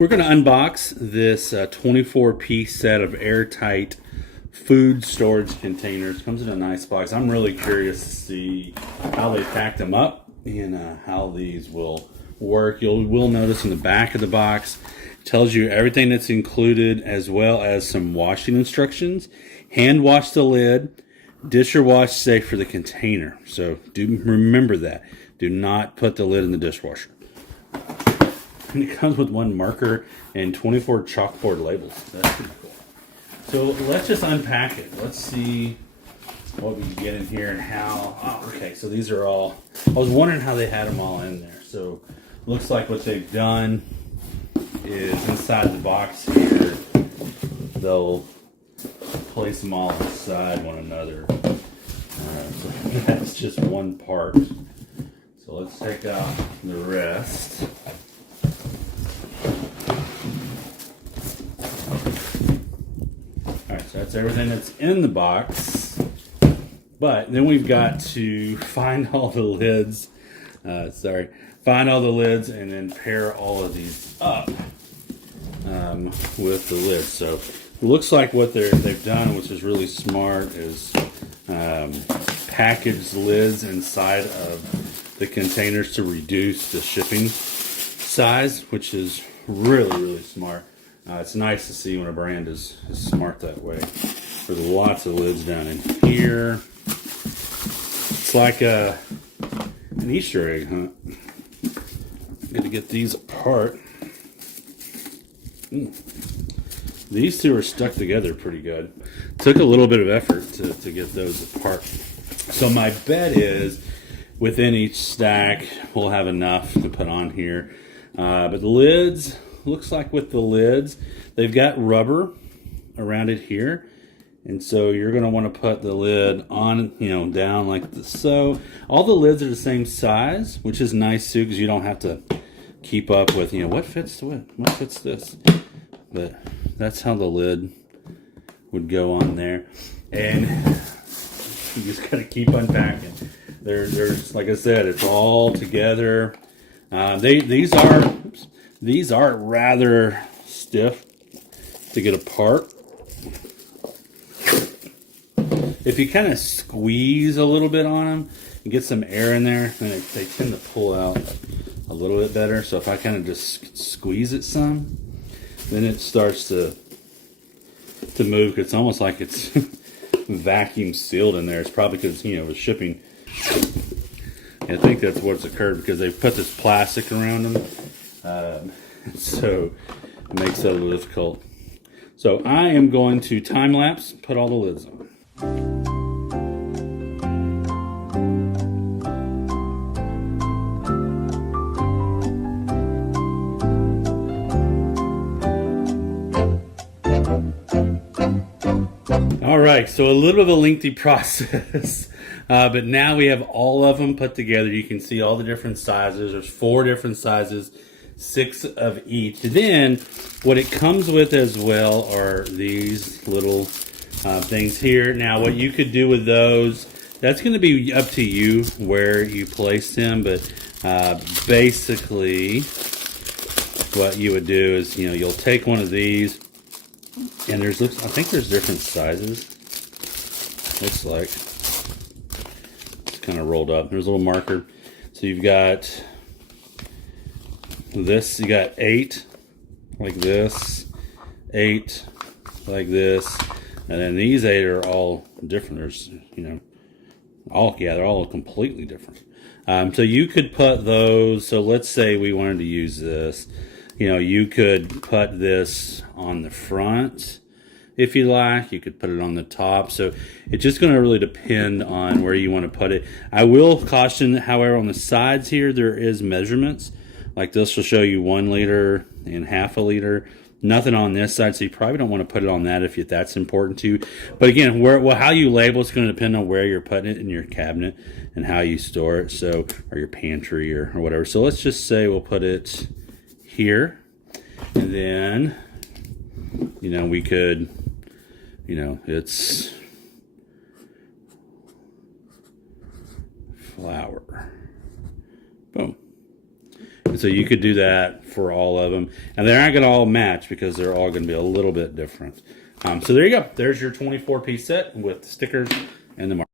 We're going to unbox this 24-piece set of Airtight food storage containers. Comes in a nice box. I'm really curious to see how they packed them up and how these will work. You will notice in the back of the box it tells you everything that's included, as well as some washing instructions. Hand wash the lid, dish or wash safe for the container. So do remember that. Do not put the lid in the dishwasher. And it comes with one marker and 24 chalkboard labels. That's pretty cool. So let's just unpack it. Let's see what we get in here and how. Oh, okay, so these are all, I was wondering how they had them all in there. So looks like what they've done is inside the box here, they'll place them all inside one another. So that's just one part. So let's take out the rest. So that's everything that's in the box, but then we've got to find all the lids, find all the lids and then pair all of these up with the lids. So it looks like what they've done, which is really smart, is package lids inside of the containers to reduce the shipping size, which is really smart. It's nice to see when a brand is smart that way. There's lots of lids down in here. It's like an Easter egg hunt. Got to get these apart. These two are stuck together pretty good. Took a little bit of effort to get those apart. So my bet is within each stack we'll have enough to put on here. But the lids, looks like with the lids, they've got rubber around it here. And so you're going to want to put the lid on, down like this. So all the lids are the same size, which is nice too, because you don't have to keep up with, what fits what fits this. But that's how the lid would go on there. And you just got to keep unpacking. There's, like I said, it's all together. These are rather stiff to get apart. If you kind of squeeze a little bit on them and get some air in there, then they tend to pull out a little bit better. So if I kind of just squeeze it some, then it starts to move. It's almost like it's vacuum sealed in there. It's probably because, with shipping. I think that's what's occurred, because they've put this plastic around them. So it makes that a little difficult. So I am going to time lapse, put all the lids on. All right, so a little bit of a lengthy process, but now we have all of them put together. You can see all the different sizes. There's 4 different sizes, 6 of each. Then what it comes with as well are these little things here. Now what you could do with those, that's going to be up to you where you place them, but basically what you would do is, you'll take one of these, and I think there's different sizes. Looks like it's kind of rolled up. There's a little marker. So you've got this, you got 8 like this, 8 like this, and then these 8 are all different. There's, they're all completely different. So you could put those, so let's say we wanted to use this, you could put this on the front if you like. You could put it on the top. So it's just going to really depend on where you want to put it. I will caution, however, on the sides here, there is measurements. Like this will show you 1 liter and half a liter. Nothing on this side, so you probably don't want to put it on that if that's important to you. But again, how you label it's going to depend on where you're putting it in your cabinet and how you store it, so, or your pantry or whatever. So let's just say we'll put it here, and then we could, it's flour. Boom. And so you could do that for all of them. And they're not going to all match because they're all going to be a little bit different. So there you go. There's your 24-piece set with the stickers and the mark.